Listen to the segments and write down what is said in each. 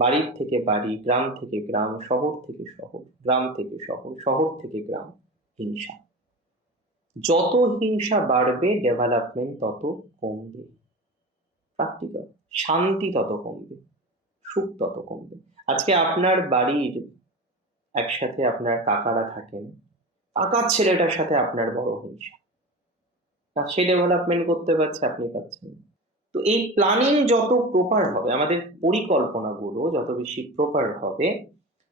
বাড়ির থেকে বাড়ি, গ্রাম থেকে গ্রাম, শহর থেকে শহর, গ্রাম থেকে শহর, শহর থেকে গ্রাম, হিংসা। যত হিংসা বাড়বে ডেভেলপমেন্ট তত কমবে। প্র্যাকটিক্যাল। শান্তি তত কমবে, সুখ তত কমবে। আজকে আপনার বাড়ির একসাথে আপনার কাকারা থাকেন, কাকার ছেলেটার সাথে আপনার বড় হিংসা, আর সে ডেভেলপমেন্ট করতে পারছে, আপনি পাচ্ছেন না। তো এই প্ল্যানিং যত প্রপার হবে, আমাদের পরিকল্পনাগুলো যত বেশি প্রপার হবে,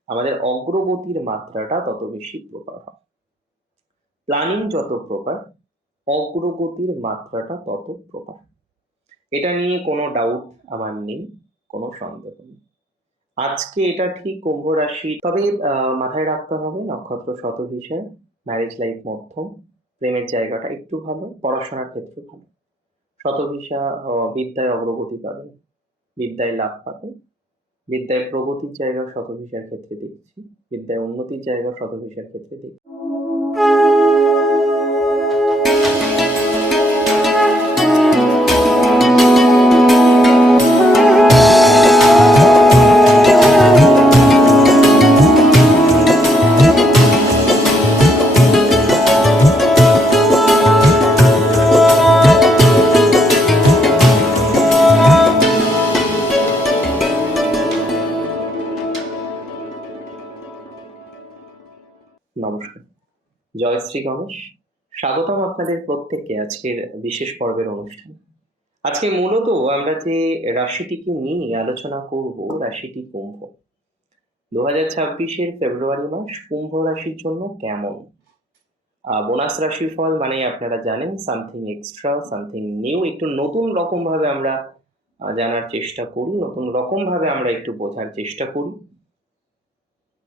আমাদের অগ্রগতির মাত্রাটা তত বেশি প্রপার হবে। প্ল্যানিং যত প্রপার, অগ্রগতির মাত্রাটা তত প্রপার। এটা নিয়ে কোনো ডাউট আমার নেই, কোনো সন্দেহ নেই। আজকে এটা ঠিক কুম্ভ রাশি, তবে মাথায় রাখতে হবে নক্ষত্র শতভিষা, ম্যারেজ লাইফ মধ্যম, প্রেমের জায়গাটা একটু ভালো, পড়াশোনার ক্ষেত্রে ভালো। শতভিষা বিদ্যায় অগ্রগতি পাবেন, বিদ্যায় লাভ পাবেন, বিদ্যায় প্রগতির জায়গা শতভিষার ক্ষেত্রে দেখছি, বিদ্যায় উন্নতির জায়গা শতভিষার ক্ষেত্রে দেখছি। নমস্কার, জয় শ্রী গণেশ। স্বাগতম আপনাদের প্রত্যেককে আজকের বিশেষ পর্বের অনুষ্ঠান। আজকে মূলত আমরা যে রাশিটিকে নিয়ে আলোচনা করব, রাশিটি কুম্ভ। 2026-এর ফেব্রুয়ারি মাস কুম্ভ রাশির জন্য কেমন? বোনাস রাশিফল মানে আপনারা জানেন, সামথিং এক্সট্রা, সামথিং নিউ, একটু নতুন রকম ভাবে আমরা জানার চেষ্টা করি, নতুন রকম ভাবে আমরা একটু বোঝার চেষ্টা করি,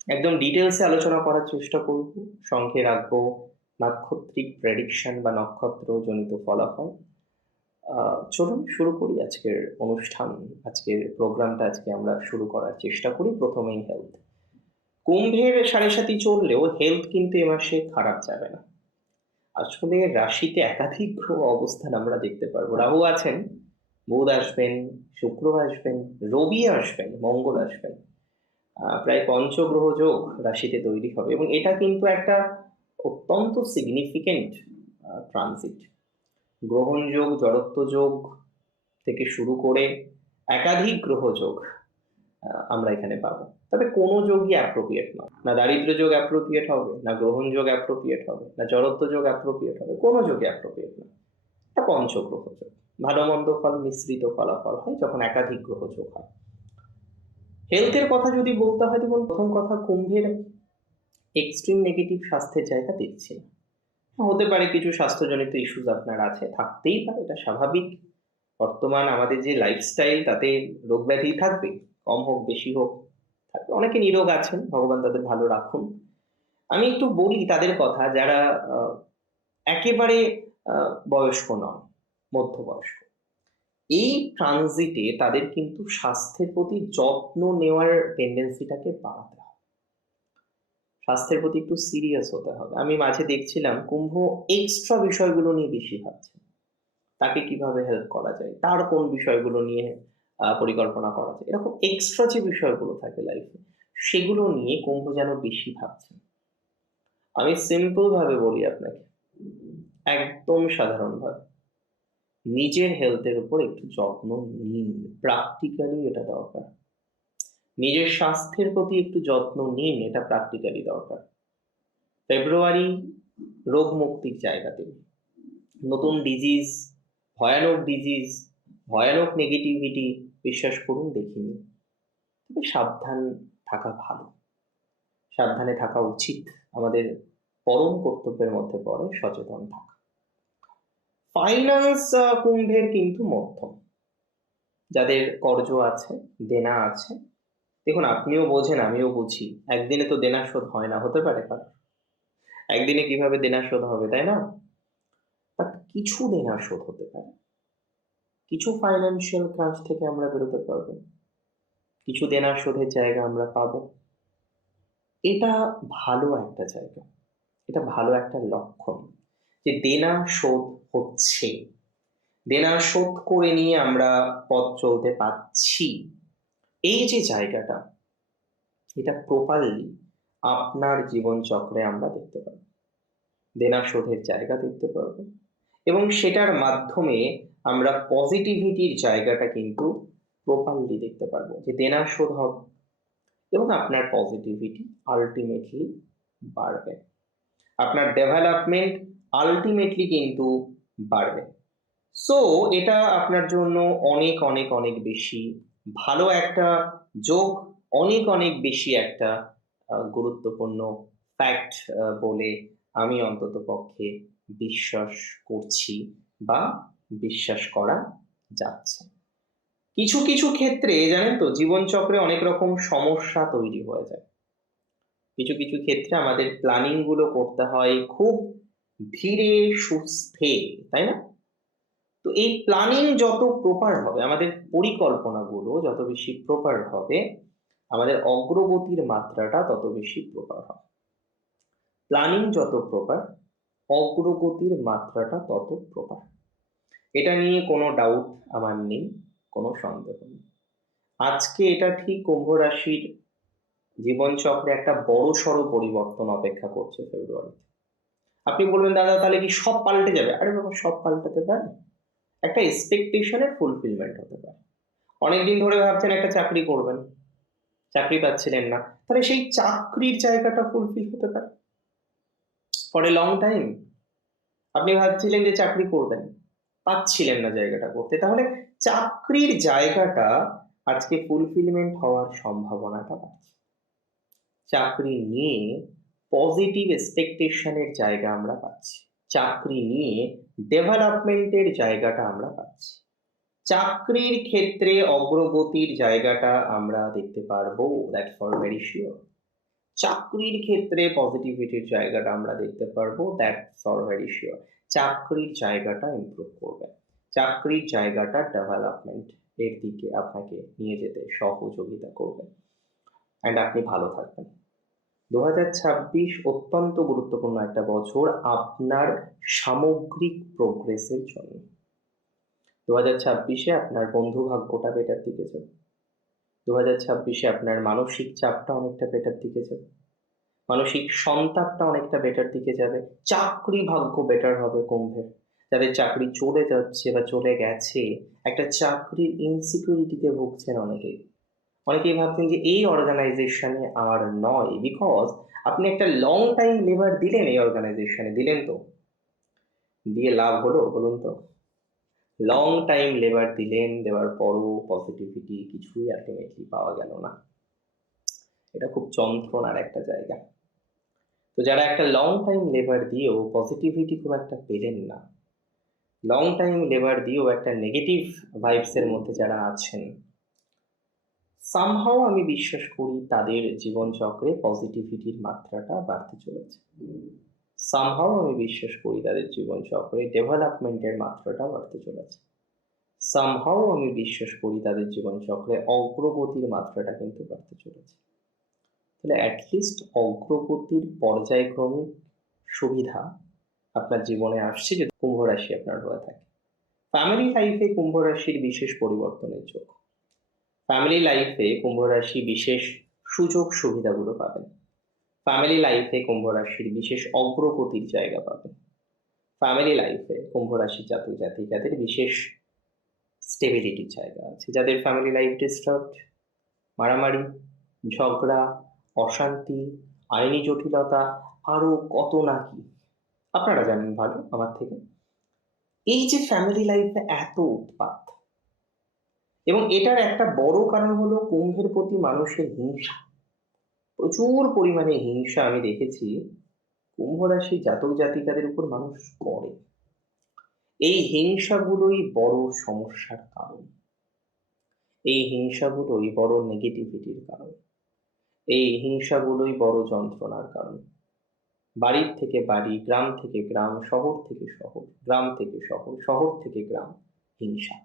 একদম ডিটেলসে আলোচনা করার চেষ্টা করব। সঙ্গে রাখবো নাক্ষত্রিক প্রেডিকশন বা নক্ষত্র জনিত ফলাফল। চলুন শুরু করি আজকের অনুষ্ঠান, আজকের প্রোগ্রামটা আজকে আমরা শুরু করার চেষ্টা করি। প্রথমেই হেলথ। কুম্ভের সাড়ে সাথী চললেও হেলথ কিন্তু এ মাসে খারাপ যাবে না। আসলে রাশিতে একাধিক গ্রহ অবস্থান আমরা দেখতে পারবো। রাহু আছেন, বুধ আসবেন, শুক্র আসবেন, রবি আসবেন, মঙ্গল আসবেন। প্রায় পঞ্চগ্রহ যোগ রাশিতে তৈরি হবে, এবং এটা কিন্তু একটা অত্যন্ত সিগনিফিকেন্ট ট্রানজিট। গ্রহণ যোগ, জড়ত্ব যোগ থেকে শুরু করে একাধিক গ্রহ যোগ আমরা এখানে পাবো। তবে কোনো যোগই অ্যাপ্রোপ্রিয়েট নয়, না দারিদ্র যোগ অ্যাপ্রোপ্রিয়েট হবে, না গ্রহণ যোগ অ্যাপ্রোপ্রিয়েট হবে, না জড়ত্ব যোগ অ্যাপ্রোপ্রিয়েট হবে, কোনো যোগই অ্যাপ্রোপ্রিয়েট নয়। এটা পঞ্চগ্রহ যোগ। ভালো মন্দ ফল মিশ্রিত ফলাফল হয় যখন একাধিক গ্রহ যোগ হয়। হেলথের কথা যদি বলতে হয়, দেখুন প্রথম কথা, কুম্ভের এক্সট্রিম নেগেটিভ স্বাস্থ্যের জায়গা দেখছি না। হতে পারে কিছু স্বাস্থ্যজনিত ইস্যুস আপনার আছে, থাকতেই পারে, এটা স্বাভাবিক। বর্তমান আমাদের যে লাইফস্টাইল, তাতে রোগ ব্যাধি থাকবে, কম হোক বেশি হোক থাকবে। অনেকে নিরোগ আছেন, ভগবান তাদের ভালো রাখুন। আমি একটু বলি তাদের কথা যারা একেবারে বয়স্ক নন, মধ্যবয়স্ক। এই ট্রানজিটে তাদের কিন্তু স্বাস্থ্যের প্রতি যত্ন নেওয়ার টেন্ডেন্সিটাকে বাড়াতে হবে, স্বাস্থ্যের প্রতি একটু সিরিয়াস হতে হবে। আমি মাঝে দেখছিলাম কুম্ভ এক্সট্রা বিষয়গুলো নিয়ে বেশি ভাবছে, তাকে কিভাবে হেল্প করা যায়, তার কোন বিষয়গুলো নিয়ে পরিকল্পনা করা যায়, এরকম এক্সট্রা যে বিষয়গুলো থাকে লাইফে, সেগুলো নিয়ে কুম্ভ যেন বেশি ভাবছে। আমি সিম্পল ভাবে বলি আপনাকে, একদম সাধারণ ভাবে, নিজের হেলথের উপর একটু যত্ন নিন। প্র্যাকটিক্যালি এটা দরকার। নিজের স্বাস্থ্যের প্রতি একটু যত্ন নিন, এটা প্র্যাকটিক্যালি দরকার। ফেব্রুয়ারি রোগ মুক্তির জায়গাতে, নতুন ডিজিজ, ভয়ানক ডিজিজ, ভয়ানক নেগেটিভিটি বিশ্বাস করুন দেখিনি। তবে সাবধান থাকা ভালো, সাবধানে থাকা উচিত, আমাদের পরম কর্তব্যের মধ্যে পড়ে সচেতন থাকা। ফাইন্যান্স কুম্ভের কিন্তু মধ্যম, যাদের কর্জ আছে, দেনা আছে। দেখুন আপনিও বোঝেন, আমিও বুঝি, একদিনে তো দেনা শোধ হয় না, হতে পারে কারণ একদিনে কিভাবে দেনা শোধ হবে, তাই না? বাট কিছু দেনা শোধ হতে পারে, কিছু ফাইন্যান্সিয়াল কাজ থেকে আমরা বেরোতে পারবো, কিছু দেনা শোধের জায়গা আমরা পাবো। এটা ভালো একটা জায়গা, এটা ভালো একটা লক্ষণ যে দেনা শোধ হচ্ছে, দেনা শোধ করে নিয়ে আমরা পথ চলতে পারছি। এই যে জায়গাটা, এটা প্রপারলি আপনার জীবনচক্রে আমরা দেখতে পাবো, দেনা শোধের জায়গা দেখতে পারবো, এবং সেটার মাধ্যমে আমরা পজিটিভিটির জায়গাটা কিন্তু প্রপারলি দেখতে পারবো, যে দেনা শোধ হবে এবং আপনার পজিটিভিটি আলটিমেটলি বাড়বে, আপনার ডেভেলপমেন্ট আলটিমেটলি কিন্তু বাড়বে। সো এটা আপনার জন্য অনেক অনেক অনেক বেশি ভালো একটা যোগ, অনেক অনেক বেশি একটা গুরুত্বপূর্ণ ফ্যাক্ট বলে আমি অন্তত পক্ষে বিশ্বাস করছি বা বিশ্বাস করা যাচ্ছে। কিছু কিছু ক্ষেত্রে জানেন তো, জীবনচক্রে অনেক রকম সমস্যা তৈরি হয়ে যায়। কিছু কিছু ক্ষেত্রে আমাদের প্ল্যানিং গুলো করতে হয় খুব ধীরে সুস্থে, তাই না? তো এই প্ল্যানিং যত প্রপার হবে, আমাদের পরিকল্পনাগুলো যত বেশি প্রপার হবে, আমাদের অগ্রগতির মাত্রাটা তত বেশি প্রপার হবে। প্ল্যানিং যত প্রপার, অগ্রগতির মাত্রাটা তত প্রপার। এটা নিয়ে কোনো ডাউট আমার নেই, কোনো সন্দেহ নেই। আজকে এটা ঠিক কুম্ভ রাশির জীবনচক্রে একটা বড়সড় পরিবর্তন অপেক্ষা করছে ফেব্রুয়ারিতে। আপনি বলবেন দাদা তাহলে কি সব পাল্টে যাবে? আরে বাবা, সব পাল্টাতে পারে, একটা এক্সপেকটেশনের ফুলফিলমেন্ট হতে পারে। অনেকদিন ধরে ভাবছেন একটা চাকরি করবেন, চাকরি পাচ্ছিলেন না, তাহলে সেই চাকরির জায়গাটা ফুলফিল হতে পারে ফর এ লং টাইম। আপনি ভাবছিলেন যে চাকরি করবেন, পাচ্ছিলেন না জায়গাটা করতে, তাহলে চাকরির জায়গাটা আজকে ফুলফিলমেন্ট হওয়ার সম্ভাবনাটা বাড়ছে। চাকরি নিয়ে পজিটিভ এক্সপেকটেশনের জায়গা আমরা পাচ্ছি, চাকরি নিয়ে ডেভেলপমেন্টের জায়গাটা আমরা পাচ্ছি, চাকরির ক্ষেত্রে অগ্রগতির জায়গাটা আমরা দেখতে পারবো, দ্যাটস ফর ভেরি শিওর। চাকরির ক্ষেত্রে পজিটিভিটির জায়গাটা আমরা দেখতে পারবো, দ্যাটস ফর ভেরি শিওর। চাকরির জায়গাটা ইমপ্রুভ করবে, চাকরির জায়গাটা ডেভেলপমেন্ট এর দিকে আপনাকে নিয়ে যেতে সহযোগিতা করবে, অ্যান্ড আপনি ভালো থাকবেন। 2026 অত্যন্ত গুরুত্বপূর্ণ একটা বছর আপনার সামগ্রিক প্রোগ্রেসের জন্য। 2026-এ আপনার বন্ধু ভাগ্যটা বেটার দিকে যাবে, 2026-এ আপনার মানসিক চাপটা অনেকটা বেটার দিকে যাবে, মানসিক সন্তাপটা অনেকটা বেটার দিকে যাবে, চাকরি ভাগ্য বেটার হবে কুম্ভের। যাদের চাকরি চলে যাচ্ছে বা চলে গেছে, একটা চাকরির ইনসিকিউরিটিতে ভুগছেন অনেকেই। অনেকেই ভাবছেন যে এই অর্গানাইজেশনে আর নয়, বিকজ আপনি একটা লং টাইম লেবার দিলেন এই অর্গানাইজেশনে, দিলেন তো, দিয়ে লাভ হলো বলুন তো? লং টাইম লেবার দিলেন, দেওয়ার পরও পজিটিভিটি কিছুই আলটিমেটলি পাওয়া গেল না। এটা খুব যন্ত্রণার একটা জায়গা। তো যারা একটা লং টাইম লেবার দিয়েও পজিটিভিটি খুব একটা পেলেন না, লং টাইম লেবার দিয়েও একটা নেগেটিভ ভাইবসের মধ্যে যারা আছেন, সামহাও আমি বিশ্বাস করি তাদের জীবনচক্রে পজিটিভিটির মাত্রাটা বাড়তে চলেছে। সামহাও আমি বিশ্বাস করি তাদের জীবনচক্রে ডেভেলপমেন্টের মাত্রাটা বাড়তে চলেছে। সামহাও আমি বিশ্বাস করি তাদের জীবনচক্রে অগ্রগতির মাত্রাটা কিন্তু বাড়তে চলেছে। তাহলে অ্যাটলিস্ট অগ্রগতির পর্যায়ক্রমিক সুবিধা আপনার জীবনে আসছে যদি কুম্ভ রাশি আপনার হয়ে থাকে। ফ্যামিলি লাইফে কুম্ভ রাশির বিশেষ পরিবর্তনের যোগ, ফ্যামিলি লাইফে কুম্ভ রাশি বিশেষ সুযোগ সুবিধাগুলো পাবেন, ফ্যামিলি লাইফে কুম্ভ রাশির বিশেষ অগ্রগতির জায়গা পাবেন, ফ্যামিলি লাইফে কুম্ভ রাশির জাতক জাতিকাদের বিশেষ স্টেবিলিটির জায়গা আছে। যাদের ফ্যামিলি লাইফ ডিস্টার্বড, মারামারি, ঝগড়া, অশান্তি, আইনি জটিলতা, আরো কত না কি আপনারা জানেন ভালো আমার থেকে, এই যে ফ্যামিলি লাইফে এত উৎপাত, এবং এটার একটা বড় কারণ হলো কুম্ভের প্রতি মানুষের হিংসা। প্রচুর পরিমাণে হিংসা আমি দেখেছি কুম্ভ রাশির জাতক জাতিকাদের উপর মানুষ করে। এই হিংসাগুলোই বড় সমস্যার কারণ, এই হিংসাগুলোই বড় নেগেটিভিটির কারণ, এই হিংসাগুলোই বড় যন্ত্রণার কারণ। বাড়ির থেকে বাড়ি, গ্রাম থেকে গ্রাম, শহর থেকে শহর, গ্রাম থেকে শহর, শহর থেকে গ্রাম, হিংসা।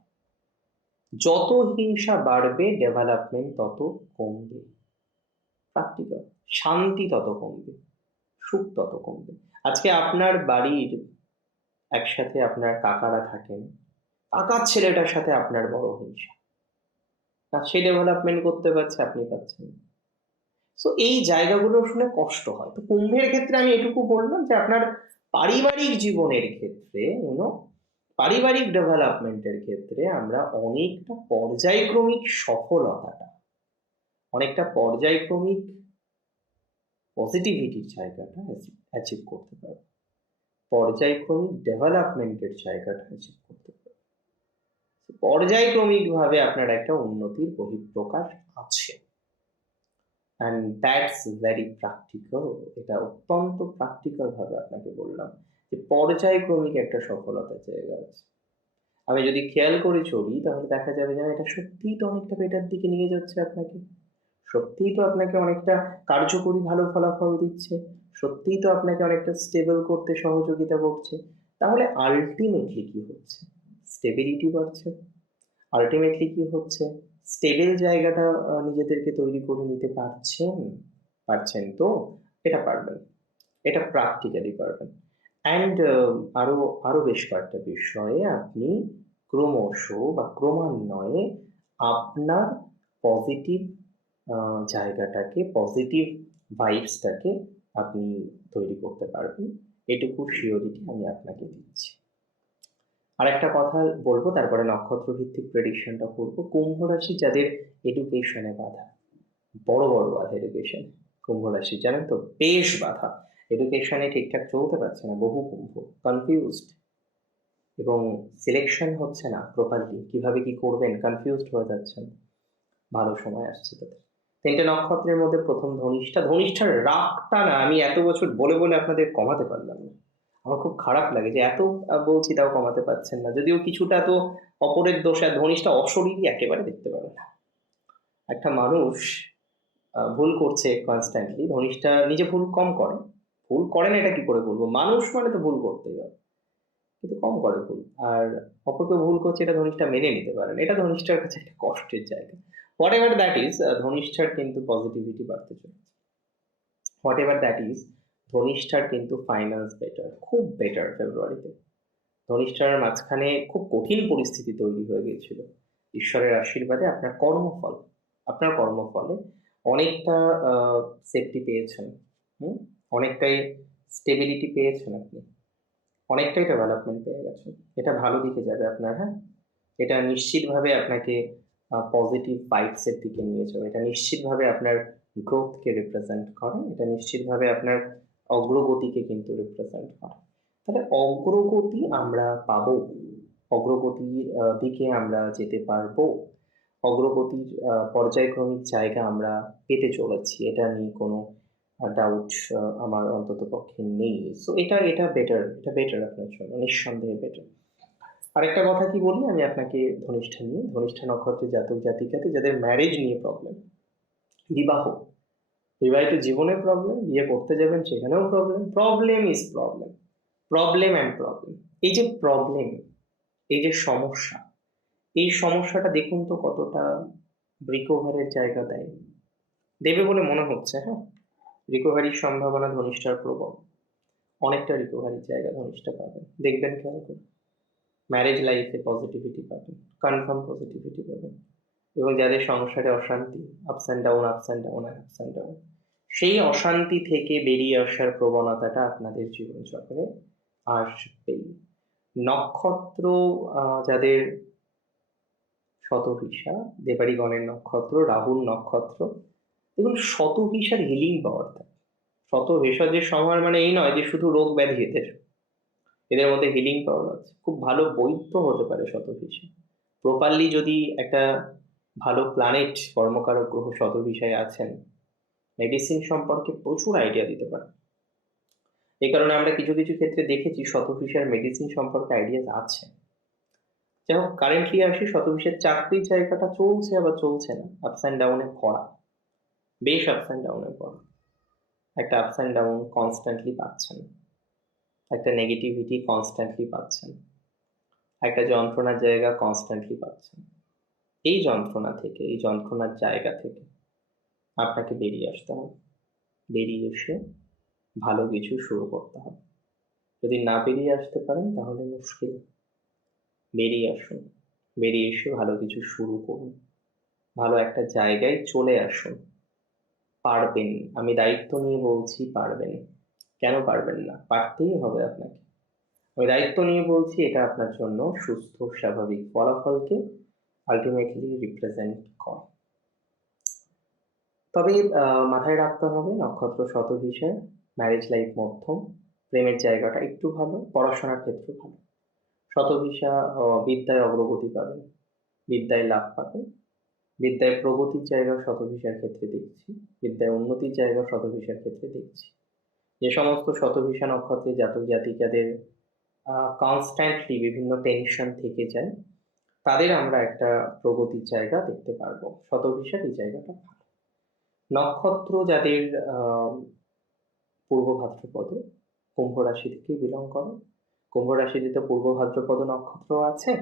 যত হিংসা বাড়বে ডেভেলপমেন্ট তত কমবে, প্র্যাকটিক্যাল শান্তি তত কমবে, সুখ তত কমবে। আজকে আপনার বাড়ির একসাথে আপনার কাকারা থাকেন, কাকার ছেলেটার সাথে আপনার বড় হিংসা, আর সে ডেভেলপমেন্ট করতে পারছে, আপনি পাচ্ছেন। সো এই জায়গাগুলো শুনে কষ্ট হয়। তো কুম্ভের ক্ষেত্রে আমি এটুকু বললাম যে আপনার পারিবারিক জীবনের ক্ষেত্রে পারিবারিক ডেভেলপমেন্টের ক্ষেত্রে আমরা অনেকটা পর্যায়ক্রমিক সফলতাটা, অনেকটা পর্যায়ক্রমিক পজিটিভিটির জায়গাটা অ্যাচিভ করতে পারবো, পর্যায়ক্রমিক ডেভেলপমেন্টের জায়গাটা অ্যাচিভ করতে পারবো। পর্যায়ক্রমিক ভাবে আপনার একটা উন্নতির বহিঃপ্রকাশ আছে, অ্যান্ড দ্যাটস ভেরি প্র্যাকটিক্যাল। এটা অত্যন্ত প্র্যাকটিক্যাল ভাবে আপনাকে বললাম যে পর্যায়ক্রমিক একটা সফলতার জায়গা আছে। আমি যদি খেয়াল করে চলি তাহলে দেখা যাবে যে এটা সত্যিই তো অনেকটা বেটার দিকে নিয়ে যাচ্ছে আপনাকে, সত্যিই তো আপনাকে অনেকটা কার্যকরী ভালো ফলাফল দিচ্ছে, সত্যিই তো আপনাকে অনেকটা স্টেবল করতে সহযোগিতা করছে। তাহলে আলটিমেটলি কি হচ্ছে? স্টেবিলিটি বাড়ছে। আলটিমেটলি কি হচ্ছে? স্টেবল জায়গাটা নিজেদেরকে তৈরি করে নিতে পারছেন। পারছেন তো? এটা পারবেন, এটা প্র্যাকটিক্যালি পারবেন। অ্যান্ড আরো আরো বেশ কয়েকটা বিষয়ে আপনি ক্রমশ বা ক্রমান্বয়ে আপনার পজিটিভ জায়গাটাকে, পজিটিভ ভাইবসটাকে আপনি তৈরি করতে পারবেন, এটুকু শিওরিটি আমি আপনাকে দিচ্ছি। আরেকটা কথা বলবো, তারপরে নক্ষত্র ভিত্তিক প্রেডিকশনটা করবো। কুম্ভ রাশি যাদের এডুকেশনে বাধা, বড় বড় বাধা এডুকেশন, কুম্ভ রাশি জানেন তো বেশ বাধা, এডুকেশনে ঠিকঠাক চলতে পারছে না বহু কুম্ভ, কনফিউজড, এবং সিলেকশন হচ্ছে না প্রপারলি, কিভাবে কি করবেন কনফিউজড হয়ে যাচ্ছেন। ভালো সময় আসছে তাদের। তিনটে নক্ষত্রের মধ্যে প্রথম ধনিষ্ঠা। ধনিষ্ঠার রাগটা না আমি এত বছর বলে বলে আপনাদের কমাতে পারলাম না। আমার খুব খারাপ লাগে যে এত বলছি তাও কমাতে পারছেন না, যদিও কিছুটা তো অপরের দোষ। আর ধনিষ্ঠা অশরীরই একেবারে দেখতে পারে না। একটা মানুষ ভুল করছে কনস্ট্যান্টলি, ধনিষ্ঠা নিজে ভুল কম করে, ভুল করে না এটা কি করে বলবো, মানুষ মানে তো ভুল করতেই হবে, কিন্তু কম করে ভুল। আর অপরকে ভুল করছে এটা ধনিষ্ঠা মেনে নিতে পারেন, এটা ধনিষ্ঠার কাছে একটা কষ্টের জায়গা। হোয়াট এভার দ্যাট ইজ, ধনিষ্ঠার কিন্তু পজিটিভিটি বাড়তে চলেছে। হোয়াট এভার দ্যাট ইজ, ধনিষ্ঠার কিন্তু ফাইন্যান্স বেটার, খুব বেটার ফেব্রুয়ারিতে। ধনিষ্ঠার মাঝখানে খুব কঠিন পরিস্থিতি তৈরি হয়ে গিয়েছিল। ঈশ্বরের আশীর্বাদে আপনার কর্মফলে অনেকটা সেফটি পেয়েছেন। হুম, অনেকটাই স্টেবিলিটি পেয়েছেন আপনি, অনেকটাই ডেভেলপমেন্ট পেয়ে গেছেন। এটা ভালো দিকে যাবে আপনার, হ্যাঁ। এটা নিশ্চিতভাবে আপনাকে পজিটিভ ভাইবস এর দিকে নিয়ে যাবে, এটা নিশ্চিতভাবে আপনার গ্রোথকে রিপ্রেজেন্ট করে, এটা নিশ্চিতভাবে আপনার অগ্রগতিকে কিন্তু রিপ্রেজেন্ট করে। তাহলে অগ্রগতি আমরা পাবো, অগ্রগতির দিকে আমরা যেতে পারবো, অগ্রগতির পর্যায়ক্রমিক জায়গা আমরা পেতে চলেছি, এটা নিয়ে কোনো ডাউট আমার অন্তত পক্ষে নেই। সো এটা এটা বেটার, এটা বেটার আপনার জন্য, নিঃসন্দেহে বেটার। আরেকটা কথা কি বলি আমি আপনাকে ধনিষ্ঠা নিয়ে, ধনিষ্ঠা নক্ষত্রের জাতক জাতিকাতে যাদের ম্যারেজ নিয়ে প্রবলেম, বিবাহ, বিবাহিত জীবনে প্রবলেম, বিয়ে করতে যাবেন সেখানেও problem, problem is problem, problem and problem. এই যে প্রবলেম, এই যে সমস্যা, এই সমস্যাটা দেখুন তো কতটা রিকভারের জায়গা দেয়, দেবে বলে মনে হচ্ছে, হ্যাঁ। রিকভারির সম্ভাবনা ধনিষ্ঠার প্রবল, অনেকটা রিকভারির জায়গা ধনিষ্ঠা পাবেন, দেখবেন খেয়াল করে। ম্যারেজ লাইফে পজিটিভিটি পাবেন, কনফার্ম পজিটিভিটি পাবেন। এবং যাদের সংসারে অশান্তি, ups and down, ups and down, ups and down, সেই অশান্তি থেকে বেরিয়ে আসার প্রবণতাটা আপনাদের জীবনচক্রে আসবেই। নক্ষত্র যাদের শতভিসা, দেবাড়িগণের নক্ষত্র, রাহুর নক্ষত্র, দেখুন শতভিসার হিলিং পাওয়ার থাকে। শতভিসাদের সমাহার মানে এই নয় যে শুধু রোগ ব্যাধি এদের, এদের মধ্যে হিলিং পাওয়ার আছে, খুব ভালো বৈদ্য হতে পারে শতভিসা। প্রপারলি যদি একটা ভালো প্ল্যানেট, কর্মকারক গ্রহ শতভিসায় আছেন, মেডিসিন সম্পর্কে প্রচুর আইডিয়া দিতে পারে। এই কারণে আমরা কিছু কিছু ক্ষেত্রে দেখেছি শতভিসার মেডিসিন সম্পর্কে আইডিয়া আছে। যাই হোক, কারেন্টলি আসি, শতভিসার চাকরির জায়গাটা চলছে আবার চলছে না, আপস অ্যান্ড ডাউনে ভরা, বেশ আপস অ্যান্ড ডাউনে ভরা। একটা আপস অ্যান্ড ডাউন কনস্ট্যান্টলি পাচ্ছেন, একটা নেগেটিভিটি কনস্ট্যান্টলি পাচ্ছেন, একটা যন্ত্রণার জায়গা কনস্ট্যান্টলি পাচ্ছেন। এই যন্ত্রণা থেকে, এই যন্ত্রণার জায়গা থেকে আপনাকে বেরিয়ে আসতে হবে, বেরিয়ে এসে ভালো কিছু শুরু করতে হবে। যদি না বেরিয়ে আসতে পারেন তাহলে মুশকিল, বেরিয়ে আসুন, বেরিয়ে এসে ভালো কিছু শুরু করুন। ভালো একটা জায়গায় চলে আসুন। পারবেন, আমি দায়িত্ব নিয়ে বলছি পারবেন। কেন পারবেন না? পারতেই হবে আপনাকে। আমি দায়িত্ব নিয়ে বলছি এটা আপনার জন্য সুস্থ স্বাভাবিক ফলাফলকে আলটিমেটলি রিপ্রেজেন্ট করে। তবে মাথায় রাখতে হবে নক্ষত্র শতভিষা, ম্যারেজ লাইফ মধ্যম, প্রেমের জায়গাটা একটু ভালো, পড়াশোনার ক্ষেত্রে ভালো। শতভিষা বিদ্যায় অগ্রগতি পাবেন, বিদ্যায় লাভ পাবেন, বিদ্যায় প্রগতির জায়গা শতভিষার ক্ষেত্রে দেখছি, বিদ্যায় উন্নতির জায়গা শতভিষার ক্ষেত্রে দেখছি। যে সমস্ত শতভিষা নক্ষত্রের জাতক জাতিকাদের কনস্ট্যান্টলি বিভিন্ন টেনশন থেকে যায়, তাদের আমরা একটা প্রগতির জায়গা দেখতে পারবো। শতভিষার এই জায়গাটা ভালো। নক্ষত্র যাদের পূর্ব ভাদ্রপদ, কুম্ভ রাশি থেকেই বিলং করে, কুম্ভ রাশিতে তো পূর্ব ভাদ্রপদ নক্ষত্র আছে,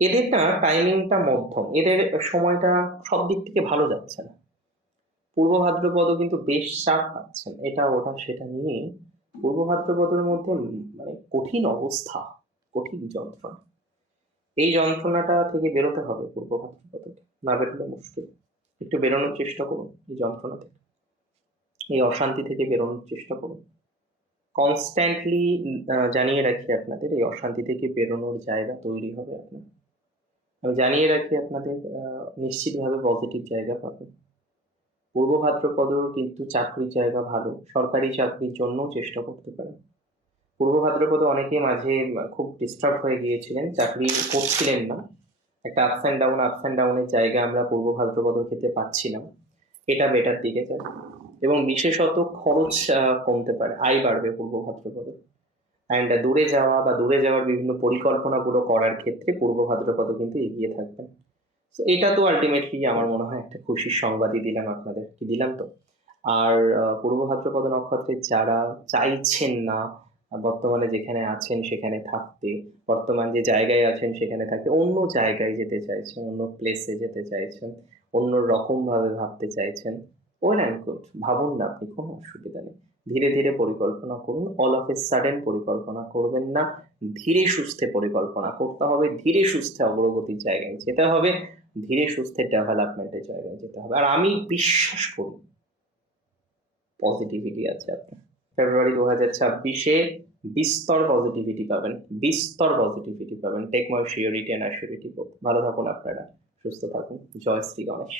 এদের না টাইমিংটা মধ্যম, এদের সময়টা সব দিক থেকে ভালো যাচ্ছে না। পূর্ব ভাদ্রপদ কিন্তু বেশ চাপ পাচ্ছেন, এটা ওটা সেটা নিয়ে পূর্ব ভাদ্রপদের মধ্যে মানে কঠিন অবস্থা, কঠিন যন্ত্রণা। এই যন্ত্রণাটা থেকে বেরোতে হবে পূর্ব ভাদ্রপদকে, না বেরোলে মুশকিল। একটু বেরোনোর চেষ্টা করুন এই যন্ত্রণা থেকে, এই অশান্তি থেকে বেরোনোর চেষ্টা করুন। কনস্ট্যান্টলি জানিয়ে রাখি আপনাদের, এই অশান্তি থেকে বেরোনোর জায়গা তৈরি হবে আপনার। আমি জানিয়ে রাখি আপনাদের নিশ্চিতভাবে পজিটিভ জায়গা পাবেন। পূর্ব ভাদ্রপদর কিন্তু চাকরির জায়গা ভালো, সরকারি চাকরির জন্য চেষ্টা করতে পারেন। পূর্ব ভাদ্রপদে অনেকে মাঝে খুব ডিস্টার্ব হয়ে গিয়েছিলেন, চাকরি করছিলেন না, একটা আপস অ্যান্ড ডাউনের জায়গা আমরা পূর্ব ভাদ্রপদর ক্ষেত্রে পাচ্ছিলাম। এটা বেটার দিকে যাবে এবং বিশেষত খরচ কমতে পারে, আয় বাড়বে পূর্ব ভাদ্রপদে। অ্যান্ড দূরে যাওয়া বা দূরে যাওয়ার বিভিন্ন পরিকল্পনাগুলো করার ক্ষেত্রে পূর্ব ভাদ্রপদ কিন্তু এগিয়ে থাকবেন। তো এটা তো আলটিমেটলি আমার মনে হয় একটা খুশির সংবাদই দিলাম আপনাদের, কি দিলাম তো। আর পূর্ব ভাদ্রপদ নক্ষত্রের যারা চাইছেন না বর্তমানে যেখানে আছেন সেখানে থাকতে, বর্তমান যে জায়গায় আছেন সেখানে থাকতে, অন্য জায়গায় যেতে চাইছেন, অন্য প্লেসে যেতে চাইছেন, অন্য রকম ভাবে ভাবতে চাইছেন, ওয়েল অ্যান্ড গুড, ভাবুন না, আপনি কোনো অসুবিধা নেই। ধীরে ধীরে পরিকল্পনা করুন, অল অফ এ সাডেন পরিকল্পনা করবেন না, ধীরে সুস্থে পরিকল্পনা করতে হবে, ধীরে সুস্থে অগ্রগতির জায়গায় যেতে হবে, ধীরে সুস্থে ডেভেলপমেন্টের জায়গায় যেতে হবে। আর আমি বিশ্বাস করি পজিটিভিটি আছে আপনার। ফেব্রুয়ারি 2026-এ বিস্তর পজিটিভিটি পাবেন, বিস্তর পজিটিভিটি পাবেন। Take my surety and assurity both. ভালো থাকুন আপনারা, সুস্থ থাকুন। জয় শ্রী গণেশ।